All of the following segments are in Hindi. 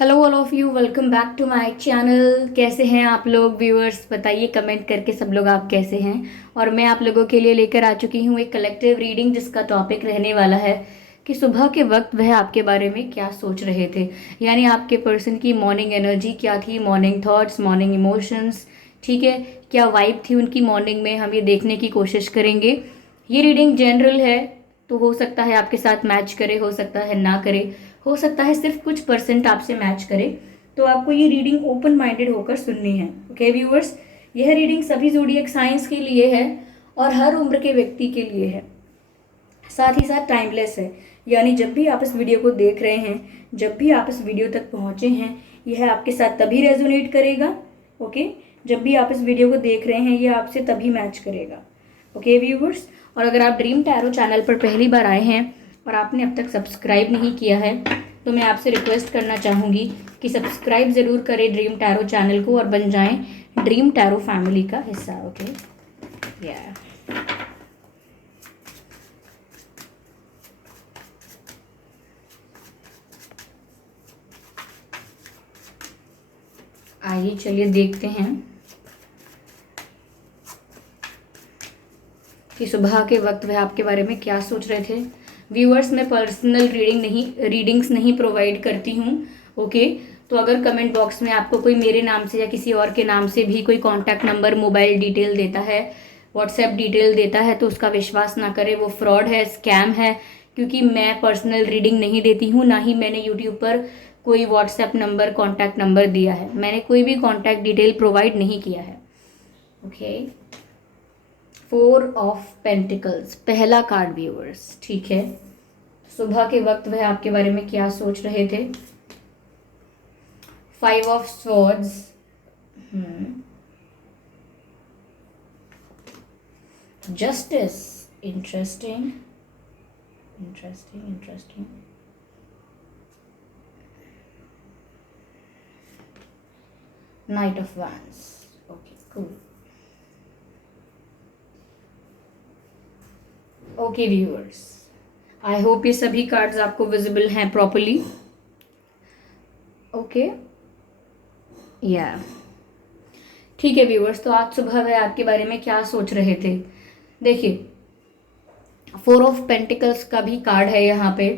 Hello all of you, welcome back to my channel. कैसे हैं आप लोग व्यूअर्स? बताइए कमेंट करके सब लोग आप कैसे हैं। और मैं आप लोगों के लिए लेकर आ चुकी हूँ एक कलेक्टिव रीडिंग जिसका टॉपिक रहने वाला है कि सुबह के वक्त वह आपके बारे में क्या सोच रहे थे। यानी आपके पर्सन की मॉर्निंग एनर्जी क्या थी, मॉर्निंग थॉट्स, मॉर्निंग इमोशंस। ठीक है, क्या वाइब थी उनकी मॉर्निंग में, हम ये देखने की कोशिश करेंगे। ये रीडिंग जनरल है, तो हो सकता है आपके साथ मैच करे, हो सकता है ना करे, हो सकता है सिर्फ कुछ परसेंट आपसे मैच करे। तो आपको ये रीडिंग ओपन माइंडेड होकर सुननी है। ओके व्यूअर्स, यह रीडिंग सभी ज़ोडिएक साइंस के लिए है और हर उम्र के व्यक्ति के लिए है। साथ ही साथ टाइमलेस है, यानी जब भी आप इस वीडियो को देख रहे हैं, जब भी आप इस वीडियो तक पहुंचे हैं, यह आपके साथ तभी रेजोनेट करेगा। ओके, जब भी आप इस वीडियो को देख रहे हैं यह आपसे तभी मैच करेगा। ओके व्यूवर्स, और अगर आप ड्रीम टैरो चैनल पर पहली बार आए हैं और आपने अब तक सब्सक्राइब नहीं किया है तो मैं आपसे रिक्वेस्ट करना चाहूँगी कि सब्सक्राइब ज़रूर करें ड्रीम टैरो चैनल को और बन जाएं ड्रीम टैरो फैमिली का हिस्सा। ओके या आइए चलिए देखते हैं कि सुबह के वक्त वह आपके बारे में क्या सोच रहे थे। व्यूअर्स, मैं पर्सनल रीडिंग्स नहीं प्रोवाइड करती हूँ। ओके, तो अगर कमेंट बॉक्स में आपको कोई मेरे नाम से या किसी और के नाम से भी कोई कांटेक्ट नंबर, मोबाइल डिटेल देता है, व्हाट्सएप डिटेल देता है तो उसका विश्वास ना करें, वो फ्रॉड है, स्कैम है। क्योंकि मैं पर्सनल रीडिंग नहीं देती हूँ, ना ही मैंने यूट्यूब पर कोई व्हाट्सएप नंबर, कॉन्टैक्ट नंबर दिया है। मैंने कोई भी कॉन्टैक्ट डिटेल प्रोवाइड नहीं किया है। ओके, 4 ऑफ पेंटिकल्स पहला कार्ड व्यूअर्स। ठीक है, सुबह के वक्त वह आपके बारे में क्या सोच रहे थे। 5 of swords, justice, interesting interesting interesting. Night of wands. Okay cool. Okay viewers, I hope ये सभी कार्ड्स आपको विजिबल हैं प्रॉपरली। ओके या ठीक है व्यूअर्स, तो आज सुबह वह आपके बारे में क्या सोच रहे थे। देखिए, 4 ऑफ पेंटिकल्स का भी कार्ड है यहाँ पे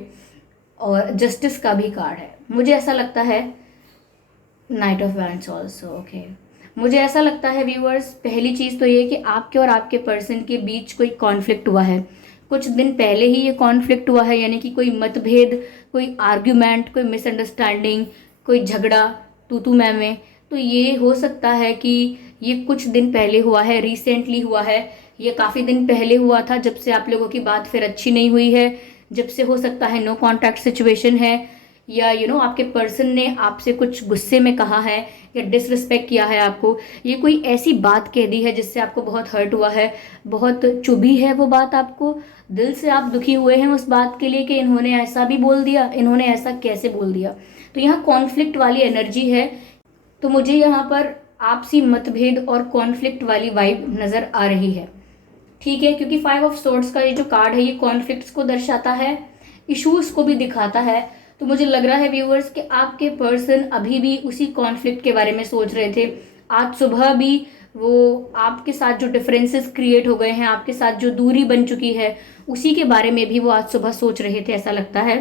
और जस्टिस का भी कार्ड है। मुझे ऐसा लगता है night of wands also. Okay, मुझे ऐसा लगता है व्यूअर्स, पहली चीज़ तो ये कि आपके और आपके पर्सन के बीच कोई कॉन्फ्लिक्ट हुआ है। कुछ दिन पहले ही ये कॉन्फ्लिक्ट हुआ है, यानी कि कोई मतभेद, कोई आर्ग्यूमेंट, कोई मिसअंडरस्टैंडिंग, कोई झगड़ा, तू मैं। तो ये हो सकता है कि ये कुछ दिन पहले हुआ है, रिसेंटली हुआ है, ये काफ़ी दिन पहले हुआ था, जब से आप लोगों की बात फिर अच्छी नहीं हुई है, जब से हो सकता है नो कॉन्टैक्ट सिचुएशन है, या आपके पर्सन ने आपसे कुछ गुस्से में कहा है या डिसरिस्पेक्ट किया है आपको। ये कोई ऐसी बात कह दी है जिससे आपको बहुत हर्ट हुआ है, बहुत चुभी है वो बात आपको, दिल से आप दुखी हुए हैं उस बात के लिए कि इन्होंने ऐसा भी बोल दिया, इन्होंने ऐसा कैसे बोल दिया। तो यहाँ कॉन्फ्लिक्ट वाली एनर्जी है। तो मुझे यहाँ पर आपसी मतभेद और कॉन्फ्लिक्ट वाली वाइब नज़र आ रही है। ठीक है, क्योंकि 5 ऑफ सोर्ड्स का ये जो कार्ड है ये कॉन्फ्लिक्ट्स को दर्शाता है, इश्यूज को भी दिखाता है। तो मुझे लग रहा है व्यूअर्स कि आपके पर्सन अभी भी उसी कॉन्फ्लिक्ट के बारे में सोच रहे थे। आज सुबह भी वो आपके साथ जो डिफरेंसेस क्रिएट हो गए हैं, आपके साथ जो दूरी बन चुकी है, उसी के बारे में भी वो आज सुबह सोच रहे थे, ऐसा लगता है।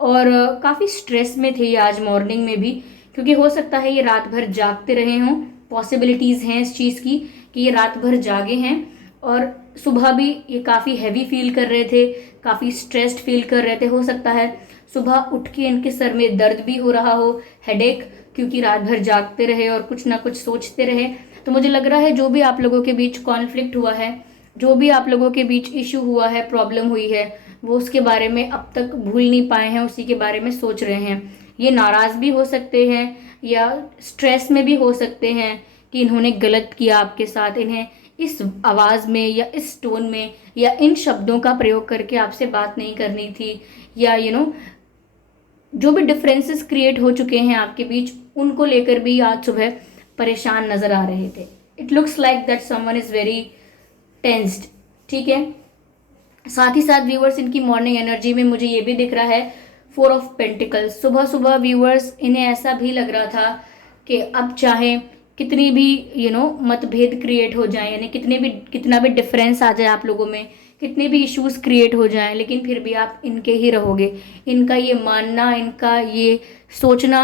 और काफ़ी स्ट्रेस में थे ये आज मॉर्निंग में भी, क्योंकि हो सकता है ये रात भर जागते रहे हों। पॉसिबिलिटीज़ हैं इस चीज़ की कि ये रात भर जागे हैं और सुबह भी ये काफ़ी हैवी फील कर रहे थे, काफ़ी स्ट्रेस्ड फील कर रहे थे। हो सकता है सुबह उठ के इनके सर में दर्द भी हो रहा हो, हेडेक, क्योंकि रात भर जागते रहे और कुछ ना कुछ सोचते रहे। तो मुझे लग रहा है जो भी आप लोगों के बीच कॉन्फ्लिक्ट हुआ है, जो भी आप लोगों के बीच इशू हुआ है, प्रॉब्लम हुई है, वो उसके बारे में अब तक भूल नहीं पाए हैं, उसी के बारे में सोच रहे हैं। ये नाराज़ भी हो सकते हैं या स्ट्रेस में भी हो सकते हैं कि इन्होंने गलत किया आपके साथ, इन्हें इस आवाज़ में या इस टोन में या इन शब्दों का प्रयोग करके आपसे बात नहीं करनी थी, या जो भी डिफरेंसेस क्रिएट हो चुके हैं आपके बीच, उनको लेकर भी आज सुबह परेशान नजर आ रहे थे। It looks like that someone is very tensed. ठीक है, साथ ही साथ व्यूअर्स, इनकी मॉर्निंग एनर्जी में मुझे ये भी दिख रहा है फोर ऑफ पेंटिकल्स। सुबह सुबह व्यूअर्स इन्हें ऐसा भी लग रहा था कि अब चाहे कितनी भी मतभेद क्रिएट हो जाए, यानी कितना भी डिफरेंस आ जाए आप लोगों में, कितने भी इश्यूज क्रिएट हो जाएं, लेकिन फिर भी आप इनके ही रहोगे। इनका ये मानना, इनका ये सोचना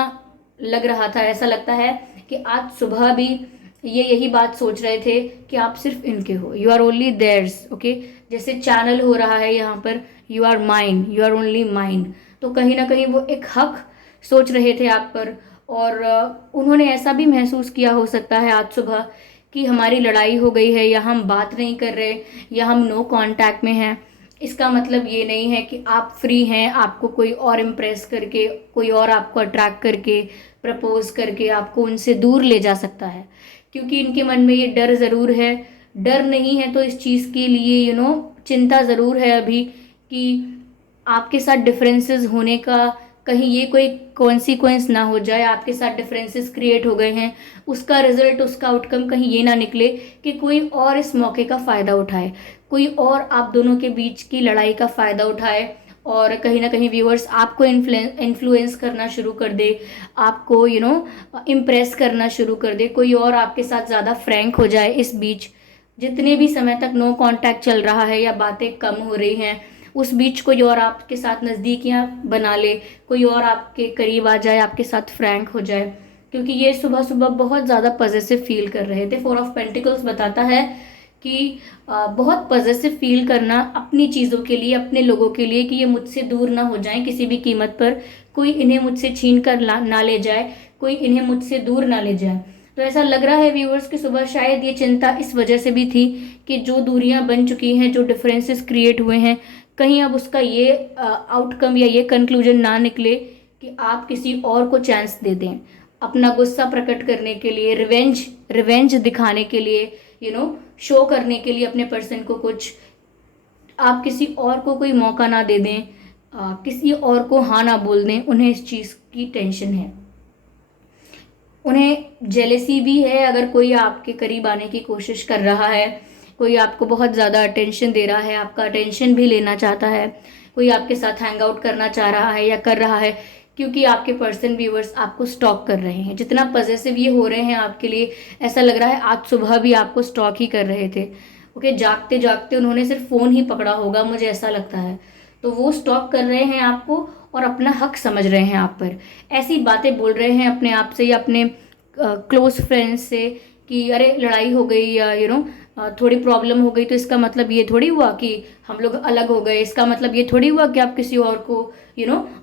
लग रहा था, ऐसा लगता है कि आज सुबह भी ये यही बात सोच रहे थे कि आप सिर्फ इनके हो, you are only theirs. Okay, जैसे चैनल हो रहा है यहाँ पर, you are mine, you are only mine. तो कहीं ना कहीं वो एक हक सोच रहे थे आप पर, और उन्होंने ऐसा भी महसूस किया हो सकता है आज सुबह कि हमारी लड़ाई हो गई है, या हम बात नहीं कर रहे, या हम नो कांटेक्ट में हैं। इसका मतलब ये नहीं है कि आप फ्री हैं, आपको कोई और इम्प्रेस करके, कोई और आपको अट्रैक्ट करके, प्रपोज करके आपको उनसे दूर ले जा सकता है। क्योंकि इनके मन में ये डर ज़रूर है। डर नहीं है तो इस चीज़ के लिए चिंता ज़रूर है अभी, कि आपके साथ डिफरेंसेस होने का कहीं ये कोई कॉन्सिक्वेंस ना हो जाए। आपके साथ डिफरेंसेस क्रिएट हो गए हैं, उसका रिजल्ट, उसका आउटकम कहीं ये ना निकले कि कोई और इस मौके का फ़ायदा उठाए, कोई और आप दोनों के बीच की लड़ाई का फ़ायदा उठाए, और कहीं ना कहीं व्यूअर्स आपको इन्फ्लुएंस करना शुरू कर दे, आपको इम्प्रेस करना शुरू कर दे, कोई और आपके साथ ज़्यादा फ्रैंक हो जाए इस बीच। जितने भी समय तक नो कांटेक्ट चल रहा है या बातें कम हो रही हैं, उस बीच कोई और आपके साथ नज़दीकियां बना ले, कोई और आपके करीब आ जाए, आपके साथ फ्रैंक हो जाए। क्योंकि ये सुबह सुबह बहुत ज़्यादा पॉजिटिव फील कर रहे थे। फोर ऑफ पेंटिकल्स बताता है कि बहुत पॉजिटिव फील करना अपनी चीज़ों के लिए, अपने लोगों के लिए, कि ये मुझसे दूर ना हो जाएं किसी भी कीमत पर, कोई इन्हें मुझसे छीन कर ना ले जाए, कोई इन्हें मुझसे दूर ना ले जाए। तो ऐसा लग रहा है व्यूअर्स कि सुबह शायद ये चिंता इस वजह से भी थी कि जो दूरियां बन चुकी हैं, जो डिफरेंसेस क्रिएट हुए हैं, कहीं अब उसका ये आउटकम या ये कंक्लूजन ना निकले कि आप किसी और को चांस दे दें अपना गुस्सा प्रकट करने के लिए, रिवेंज दिखाने के लिए, शो करने के लिए अपने पर्सन को कुछ, आप किसी और को कोई मौका ना दे दें, किसी और को हाँ ना बोल दें। उन्हें इस चीज़ की टेंशन है, उन्हें जेलेसी भी है। अगर कोई आपके करीब आने की कोशिश कर रहा है, कोई आपको बहुत ज़्यादा अटेंशन दे रहा है, आपका अटेंशन भी लेना चाहता है, कोई आपके साथ हैंग आउट करना चाह रहा है या कर रहा है, क्योंकि आपके पर्सन व्यूअर्स आपको स्टॉक कर रहे हैं। जितना पॉजिटिव ये हो रहे हैं आपके लिए, ऐसा लग रहा है आज सुबह भी आपको स्टॉक ही कर रहे थे। ओके, जागते जागते उन्होंने सिर्फ फ़ोन ही पकड़ा होगा, मुझे ऐसा लगता है। तो वो स्टॉक कर रहे हैं आपको और अपना हक समझ रहे हैं आप पर। ऐसी बातें बोल रहे हैं अपने आप से या अपने क्लोज फ्रेंड्स से कि अरे लड़ाई हो गई, या थोड़ी प्रॉब्लम हो गई, तो इसका मतलब ये थोड़ी हुआ कि हम लोग अलग हो गए, इसका मतलब ये थोड़ी हुआ कि आप किसी और को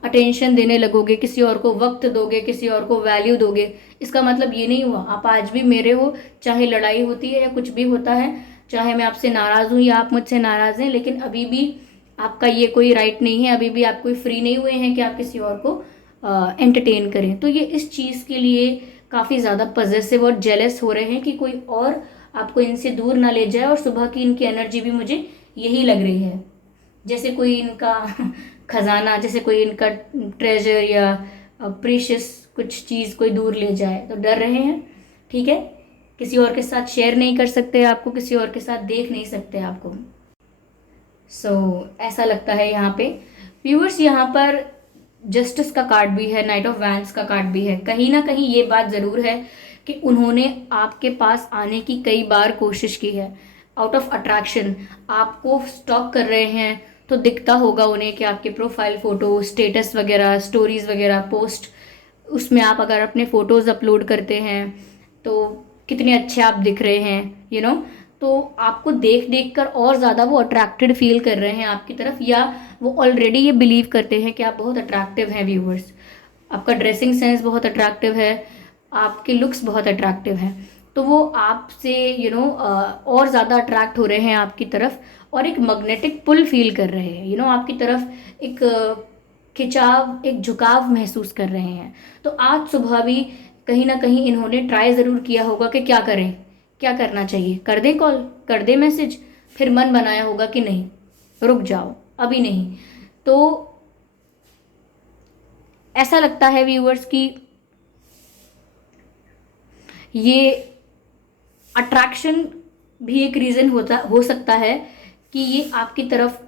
अटेंशन देने लगोगे, किसी और को वक्त दोगे, किसी और को वैल्यू दोगे। इसका मतलब ये नहीं हुआ, आप आज भी मेरे हो, चाहे लड़ाई होती है या कुछ भी होता है, चाहे मैं आपसे नाराज़ हूँ या आप मुझसे नाराज़ हैं, लेकिन अभी भी आपका ये कोई राइट नहीं है, अभी भी आप कोई फ्री नहीं हुए हैं कि आप किसी और को एंटरटेन करें। तो ये इस चीज़ के लिए काफ़ी ज़्यादा पॉजिटिव और जेलस हो रहे हैं कि कोई और आपको इनसे दूर ना ले जाए। और सुबह की इनकी एनर्जी भी मुझे यही लग रही है, जैसे कोई इनका खजाना, जैसे कोई इनका ट्रेजर या प्रीशियस कुछ चीज़ कोई दूर ले जाए, तो डर रहे हैं। ठीक है, किसी और के साथ शेयर नहीं कर सकते आपको, किसी और के साथ देख नहीं सकते आपको। ऐसा लगता है यहाँ पे व्यूअर्स। यहाँ पर जस्टिस का कार्ड भी है, नाइट ऑफ वैंड्स का कार्ड भी है। कहीं ना कहीं ये बात ज़रूर है कि उन्होंने आपके पास आने की कई बार कोशिश की है। आउट ऑफ अट्रैक्शन आपको स्टॉक कर रहे हैं, तो दिखता होगा उन्हें कि आपके प्रोफाइल फ़ोटो, स्टेटस वगैरह, स्टोरीज़ वगैरह, पोस्ट, उसमें आप अगर अपने फ़ोटोज़ अपलोड करते हैं तो कितने अच्छे आप दिख रहे हैं, तो आपको देख देख कर और ज़्यादा वो अट्रैक्टेड फील कर रहे हैं आपकी तरफ, या वो ऑलरेडी ये बिलीव करते हैं कि आप बहुत अट्रैक्टिव हैं व्यूवर्स। आपका ड्रेसिंग सेंस बहुत अट्रैक्टिव है, आपके लुक्स बहुत अट्रैक्टिव हैं, तो वो आपसे और ज़्यादा अट्रैक्ट हो रहे हैं आपकी तरफ, और एक मैग्नेटिक पुल फील कर रहे हैं, आपकी तरफ एक खिंचाव, एक झुकाव महसूस कर रहे हैं। तो आज सुबह भी कहीं ना कहीं इन्होंने ट्राई ज़रूर किया होगा कि क्या करें, क्या करना चाहिए, कर दे कॉल, कर दे मैसेज, फिर मन बनाया होगा कि नहीं, रुक जाओ, अभी नहीं। तो ऐसा लगता है व्यूअर्स कि ये अट्रैक्शन भी एक रीज़न हो सकता है कि ये आपकी तरफ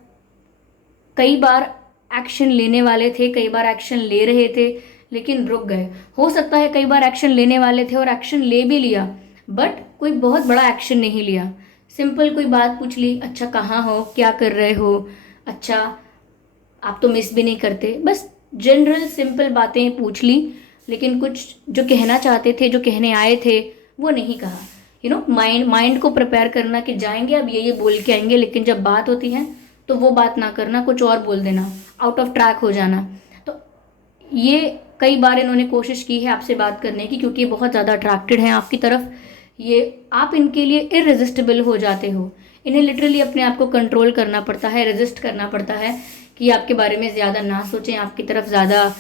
कई बार एक्शन लेने वाले थे, कई बार एक्शन ले रहे थे लेकिन रुक गए। हो सकता है कई बार एक्शन लेने वाले थे और एक्शन ले भी लिया, बट कोई बहुत बड़ा एक्शन नहीं लिया। सिंपल कोई बात पूछ ली, अच्छा कहाँ हो, क्या कर रहे हो, अच्छा आप तो मिस भी नहीं करते, बस जनरल सिंपल बातें पूछ ली, लेकिन कुछ जो कहना चाहते थे, जो कहने आए थे, वो नहीं कहा। माइंड को प्रिपेयर करना कि जाएंगे अब ये बोल के आएंगे, लेकिन जब बात होती है तो वो बात ना करना, कुछ और बोल देना, आउट ऑफ ट्रैक हो जाना। तो ये कई बार इन्होंने कोशिश की है आपसे बात करने की, क्योंकि ये बहुत ज़्यादा अट्रैक्टेड हैं आपकी तरफ। ये आप इनके लिए इररेजिस्टिबल हो जाते हो। इन्हें लिटरली अपने आप को कंट्रोल करना पड़ता है, रेजिस्ट करना पड़ता है कि आपके बारे में ज़्यादा ना सोचें, आपकी तरफ ज़्यादा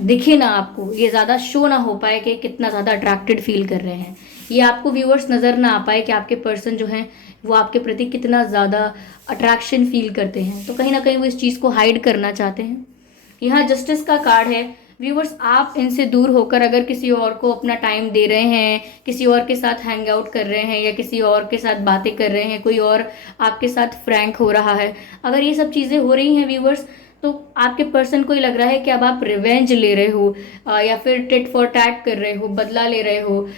दिखे ना, आपको ये ज़्यादा शो ना हो पाए कि कितना ज़्यादा अट्रैक्टेड फील कर रहे हैं। ये आपको व्यूअर्स नज़र ना आ पाए कि आपके पर्सन जो हैं वो आपके प्रति कितना ज़्यादा अट्रैक्शन फील करते हैं। तो कहीं ना कहीं वो इस चीज़ को हाइड करना चाहते हैं। यहाँ जस्टिस का कार्ड है। व्यूवर्स, आप इनसे दूर होकर अगर किसी और को अपना टाइम दे रहे हैं, किसी और के साथ हैंग आउट कर रहे हैं, या किसी और के साथ बातें कर रहे हैं, कोई और आपके साथ फ्रैंक हो रहा है, अगर ये सब चीज़ें हो रही हैं व्यूवर्स, तो आपके पर्सन को ही लग रहा है कि अब आप रिवेंज ले रहे हो, या फिर टिट फॉर टैट कर रहे हो, बदला ले रहे हो।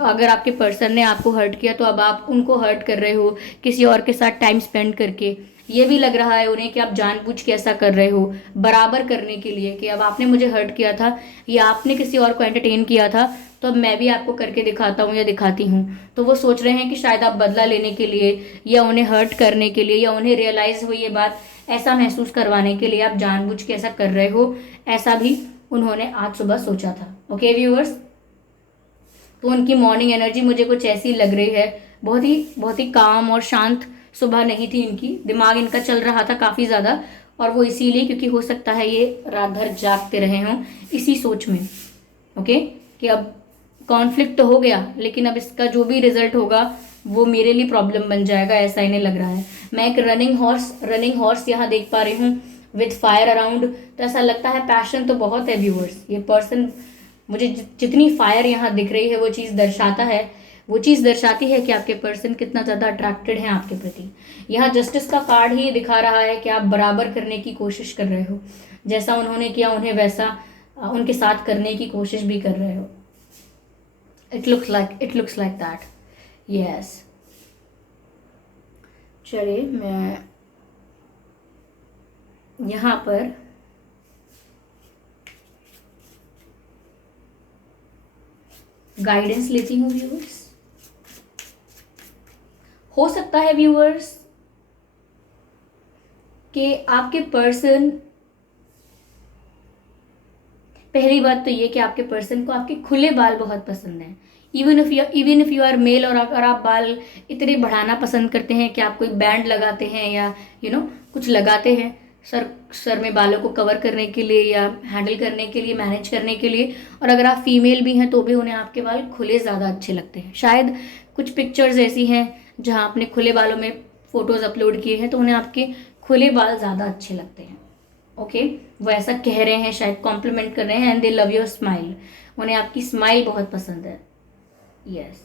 अगर आपके पर्सन ने आपको हर्ट किया तो अब आप उनको हर्ट कर रहे हो किसी और के साथ टाइम स्पेंड करके। ये भी लग रहा है उन्हें कि आप जानबूझ के ऐसा कर रहे हो बराबर करने के लिए, कि अब आपने मुझे हर्ट किया था या आपने किसी और को एंटरटेन किया था, तो अब मैं भी आपको करके दिखाता हूँ या दिखाती हूँ। तो वो सोच रहे हैं कि शायद आप बदला लेने के लिए, या उन्हें हर्ट करने के लिए, या उन्हें रियलाइज हो ये बात, ऐसा महसूस करवाने के लिए आप जानबूझ के ऐसा कर रहे हो। ऐसा भी उन्होंने आज सुबह सोचा था। ओके व्यूअर्स, तो उनकी मॉर्निंग एनर्जी मुझे कुछ ऐसी लग रही है, बहुत ही काम और शांत सुबह नहीं थी इनकी, दिमाग इनका चल रहा था काफ़ी ज़्यादा, और वो इसीलिए क्योंकि हो सकता है ये रात भर जागते रहे हों इसी सोच में। ओके, कि अब कॉन्फ्लिक्ट तो हो गया, लेकिन अब इसका जो भी रिजल्ट होगा वो मेरे लिए प्रॉब्लम बन जाएगा, ऐसा इन्हें लग रहा है। मैं एक रनिंग हॉर्स यहाँ देख पा रही हूँ विथ फायर अराउंड। तो ऐसा लगता है पैशन तो बहुत है व्यूअर्स। ये पर्सन मुझे जितनी फायर यहाँ दिख रही है वो चीज़ दर्शाती है कि आपके पर्सन कितना ज़्यादा अट्रैक्टेड है आपके प्रति। यहाँ जस्टिस का कार्ड ही दिखा रहा है कि आप बराबर करने की कोशिश कर रहे हो, जैसा उन्होंने किया उन्हें वैसा उनके साथ करने की कोशिश भी कर रहे हो। It looks like that, yes. चलिए मैं यहाँ पर गाइडेंस लेती हूँ व्यूअर्स। हो सकता है व्यूअर्स कि आपके पर्सन, पहली बात तो ये कि आपके पर्सन को आपके खुले बाल बहुत पसंद हैं। Even if you are male, और अगर आप बाल इतने बढ़ाना पसंद करते हैं कि आप कोई बैंड लगाते हैं या कुछ लगाते हैं सर में बालों को कवर करने के लिए या हैंडल करने के लिए, मैनेज करने के लिए, और अगर आप फीमेल भी हैं तो भी उन्हें आपके बाल खुले ज़्यादा अच्छे लगते हैं। शायद कुछ पिक्चर्स ऐसी हैं जहाँ आपने खुले बालों में फ़ोटोज़ अपलोड किए हैं, तो उन्हें आपके खुले बाल ज़्यादा अच्छे लगते हैं। ओके, वो ऐसा कह रहे हैं, शायद कॉम्प्लीमेंट कर रहे हैं। And they love your smile, उन्हें आपकी स्माइल बहुत पसंद है। यस।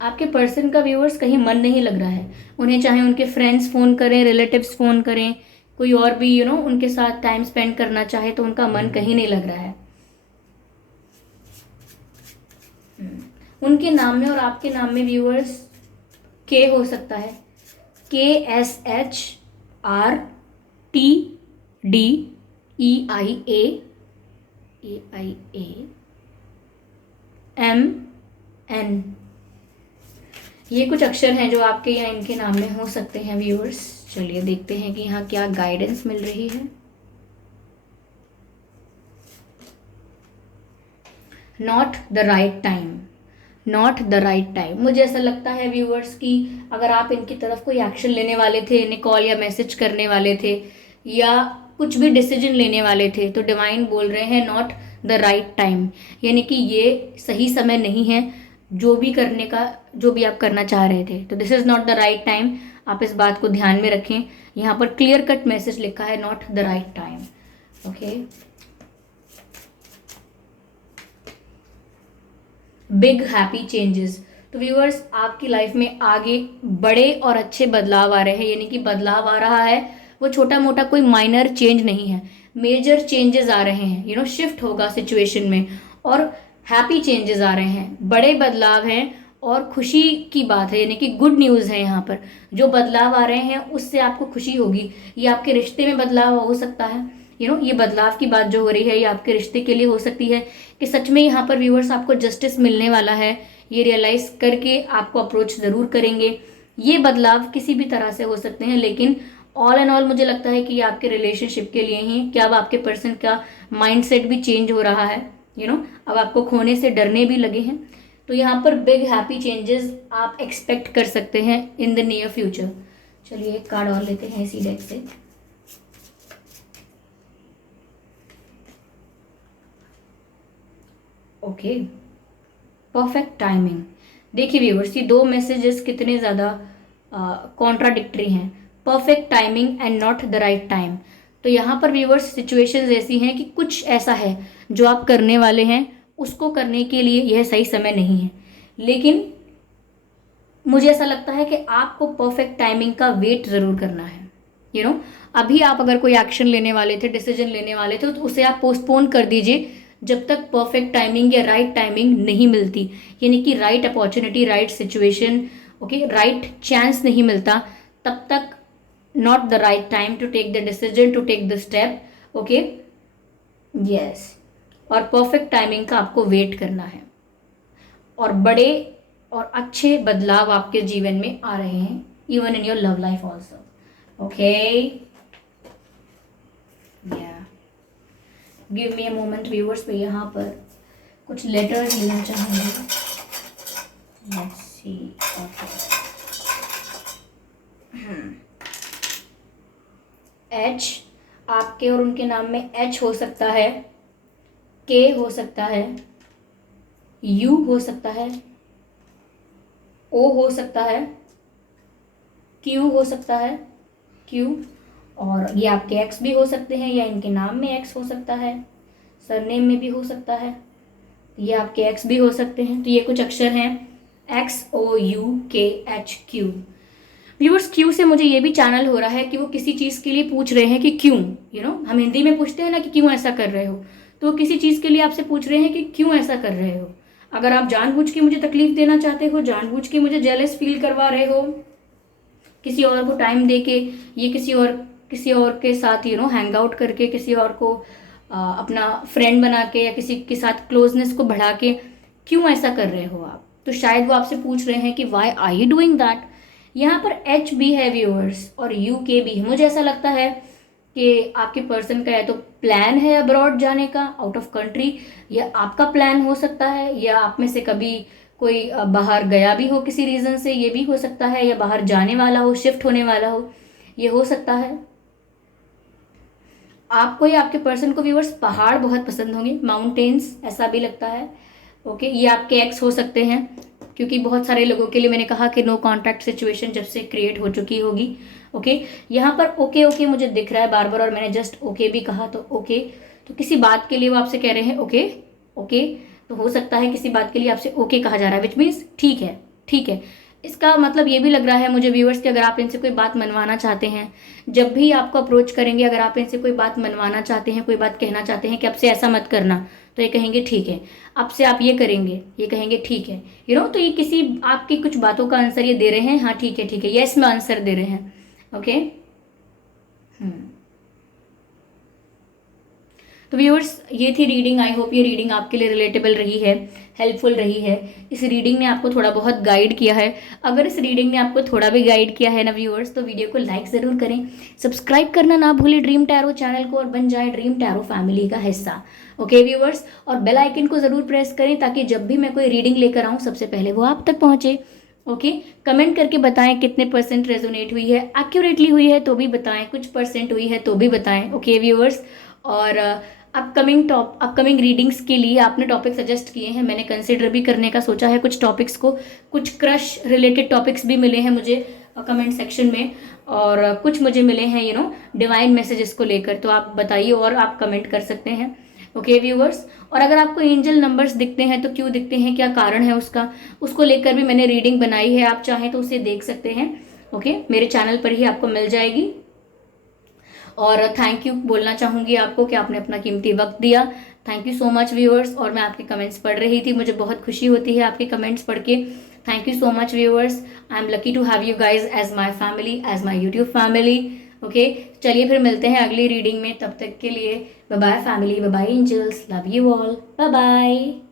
आपके पर्सन का व्यूअर्स कहीं मन नहीं लग रहा है। उन्हें चाहे उनके फ्रेंड्स फ़ोन करें, रिलेटिव्स फ़ोन करें, कोई और भी उनके साथ टाइम स्पेंड करना चाहे, तो उनका मन कहीं नहीं लग रहा है। उनके नाम में और आपके नाम में व्यूअर्स के हो सकता है, KSHRTDEIAMN, ये कुछ अक्षर हैं जो आपके या इनके नाम में हो सकते हैं व्यूअर्स। चलिए देखते हैं कि यहाँ क्या गाइडेंस मिल रही है। नॉट द राइट टाइम, मुझे ऐसा लगता है व्यूअर्स कि अगर आप इनकी तरफ कोई एक्शन लेने वाले थे, इन्हें कॉल या मैसेज करने वाले थे, या कुछ भी डिसीजन लेने वाले थे, तो डिवाइन बोल रहे हैं नॉट द राइट टाइम, यानी कि ये सही समय नहीं है जो भी आप करना चाह रहे थे। तो this is not the right time, आप इस बात को ध्यान में रखें। यहाँ पर क्लियर कट मैसेज लिखा है, not the right time. Okay, big happy changes. तो व्यूअर्स, आपकी लाइफ में आगे बड़े और अच्छे बदलाव आ रहे हैं, यानी कि बदलाव आ रहा है वो छोटा मोटा कोई माइनर चेंज नहीं है, मेजर चेंजेस आ रहे हैं, शिफ्ट होगा सिचुएशन में, और हैप्पी चेंजेस आ रहे हैं, बड़े बदलाव हैं और खुशी की बात है, यानी कि गुड न्यूज़ है यहाँ पर। जो बदलाव आ रहे हैं उससे आपको खुशी होगी। ये आपके रिश्ते में बदलाव हो सकता है, ये बदलाव की बात जो हो रही है ये आपके रिश्ते के लिए हो सकती है कि सच में यहाँ पर व्यूअर्स आपको जस्टिस मिलने वाला है, ये रियलाइज करके आपको अप्रोच ज़रूर करेंगे। ये बदलाव किसी भी तरह से हो सकते हैं, लेकिन ऑल एंड ऑल मुझे लगता है कि ये आपके रिलेशनशिप के लिए ही, क्या अब आपके पर्सन का माइंडसेट भी चेंज हो रहा है, अब आपको खोने से डरने भी लगे हैं। तो यहाँ पर बिग हैप्पी चेंजेस आप एक्सपेक्ट कर सकते हैं इन द नियर फ्यूचर। चलिए एक कार्ड और लेते हैं इसी डेक से। Okay, perfect timing. देखिए व्यूअर्स, ये दो मैसेजेस कितने ज़्यादा कॉन्ट्राडिक्टरी हैं। Perfect timing and not the right time. तो यहाँ पर व्यूअर्स सिचुएशंस ऐसी हैं कि कुछ ऐसा है जो आप करने वाले हैं, उसको करने के लिए यह सही समय नहीं है, लेकिन मुझे ऐसा लगता है कि आपको परफेक्ट टाइमिंग का वेट ज़रूर करना है। अभी आप अगर कोई एक्शन लेने वाले थे, डिसीजन लेने वाले थे, तो उसे आप पोस्टपोन कर दीजिए जब तक परफेक्ट टाइमिंग या राइट टाइमिंग नहीं मिलती, यानी कि right opportunity, right situation, okay, right chance नहीं मिलता, तब तक not the right time to take the decision, to take the step, okay, yes. और परफेक्ट टाइमिंग का आपको वेट करना है, और बड़े और अच्छे बदलाव आपके जीवन में आ रहे हैं, even in your love life also, okay. Give me a moment viewers, पे यहाँ पर कुछ लेटर्स लेना चाहूँगी। Let's see, okay. एच, आपके और उनके नाम में एच हो सकता है, के हो सकता है, यू हो सकता है, ओ हो सकता है, क्यू हो सकता है, क्यू, और ये आपके एक्स भी हो सकते हैं, या इनके नाम में एक्स हो सकता है, सरनेम में भी हो सकता है, ये आपके एक्स भी हो सकते हैं। तो ये कुछ अक्षर हैं, एक्स, ओ, यू, के, एच, क्यू। व्यूअर्स, क्यू से मुझे ये भी चैनल हो रहा है कि वो किसी चीज़ के लिए पूछ रहे हैं कि क्यों, हम हिंदी में पूछते हैं ना कि क्यों ऐसा कर रहे हो, तो वो किसी चीज़ के लिए आपसे पूछ रहे हैं कि क्यों ऐसा कर रहे हो। अगर आप जानबूझ के मुझे तकलीफ देना चाहते हो, जानबूझ के मुझे जेलस फील करवा रहे हो, किसी और को टाइम दे के, ये किसी और के साथ हैंग आउट करके, किसी और को अपना फ्रेंड बना के, या किसी के साथ क्लोजनेस को बढ़ा के क्यों ऐसा कर रहे हो आप, तो शायद वो आपसे पूछ रहे हैं कि why are you doing that. यहाँ पर एच भी है व्यूअर्स, और यू के भी है। मुझे ऐसा लगता है कि आपके पर्सन का या तो प्लान है अब्रॉड जाने का, आउट ऑफ कंट्री, या आपका प्लान हो सकता है, या आप में से कभी कोई बाहर गया भी हो किसी रीज़न से, ये भी हो सकता है, या बाहर जाने वाला हो, शिफ्ट होने वाला हो, ये हो सकता है। आपको या आपके पर्सन को व्यूअर्स पहाड़ बहुत पसंद होंगे, माउंटेन्स, ऐसा भी लगता है, ओके। ये आपके एक्स हो सकते हैं, क्योंकि बहुत सारे लोगों के लिए मैंने कहा कि नो कॉन्टैक्ट सिचुएशन जब से क्रिएट हो चुकी होगी, ओके। यहाँ पर ओके ओके मुझे दिख रहा है बार बार, और मैंने जस्ट ओके भी कहा, तो ओके, तो किसी बात के लिए वो आपसे कह रहे हैं ओके ओके, तो हो सकता है किसी बात के लिए आपसे ओके कहा जा रहा है, विच मीन्स ठीक है, ठीक है। इसका मतलब ये भी लग रहा है मुझे व्यूअर्स कि अगर आप इनसे कोई बात मनवाना चाहते हैं, जब भी आपको अप्रोच करेंगे, अगर आप इनसे कोई बात मनवाना चाहते हैं, कोई बात कहना चाहते हैं कि आपसे ऐसा मत करना, तो ये कहेंगे ठीक है। आपसे आप ये करेंगे, ये कहेंगे ठीक है, तो ये किसी आपकी कुछ बातों का आंसर ये दे रहे हैं, हाँ ठीक है ठीक है, यस में आंसर दे रहे हैं, ओके। तो व्यूअर्स, ये थी रीडिंग। आई होप ये रीडिंग आपके लिए रिलेटेबल रही है, हेल्पफुल रही है। इस रीडिंग ने आपको थोड़ा बहुत गाइड किया है। अगर इस रीडिंग ने आपको थोड़ा भी गाइड किया है ना व्यूअर्स, तो वीडियो को लाइक ज़रूर करें, सब्सक्राइब करना ना भूलें ड्रीम टैरो चैनल को, और बन जाए ड्रीम टैरो फैमिली का हिस्सा, ओके व्यूअर्स। और बेल आइकन को ज़रूर प्रेस करें ताकि जब भी मैं कोई रीडिंग लेकर आऊँ सबसे पहले वो आप तक पहुँचे, ओके। कमेंट करके बताएं कितने परसेंट रेजोनेट हुई है, एक्यूरेटली हुई है तो भी बताएं, कुछ परसेंट हुई है तो भी बताएं, ओके व्यूअर्स। और अपकमिंग रीडिंग्स के लिए आपने टॉपिक सजेस्ट किए हैं, मैंने कंसिडर भी करने का सोचा है कुछ टॉपिक्स को। कुछ क्रश रिलेटेड टॉपिक्स भी मिले हैं मुझे कमेंट सेक्शन में, और कुछ मुझे मिले हैं डिवाइन मैसेजेस को लेकर, तो आप बताइए और आप कमेंट कर सकते हैं, ओके व्यूअर्स, और अगर आपको एंजल नंबर्स दिखते हैं तो क्यों दिखते हैं, क्या कारण है उसका, उसको लेकर भी मैंने रीडिंग बनाई है, आप चाहें तो उसे देख सकते हैं। ओके, मेरे चैनल पर ही आपको मिल जाएगी। और थैंक यू बोलना चाहूँगी आपको कि आपने अपना कीमती वक्त दिया। Thank you so much viewers. और मैं आपके कमेंट्स पढ़ रही थी, मुझे बहुत खुशी होती है आपके कमेंट्स पढ़ के। Thank you so much viewers. I am lucky to have you guys as my family, as my YouTube family. Okay, चलिए फिर मिलते हैं अगली रीडिंग में, तब तक के लिए bye bye family, bye bye angels, love you all, bye bye.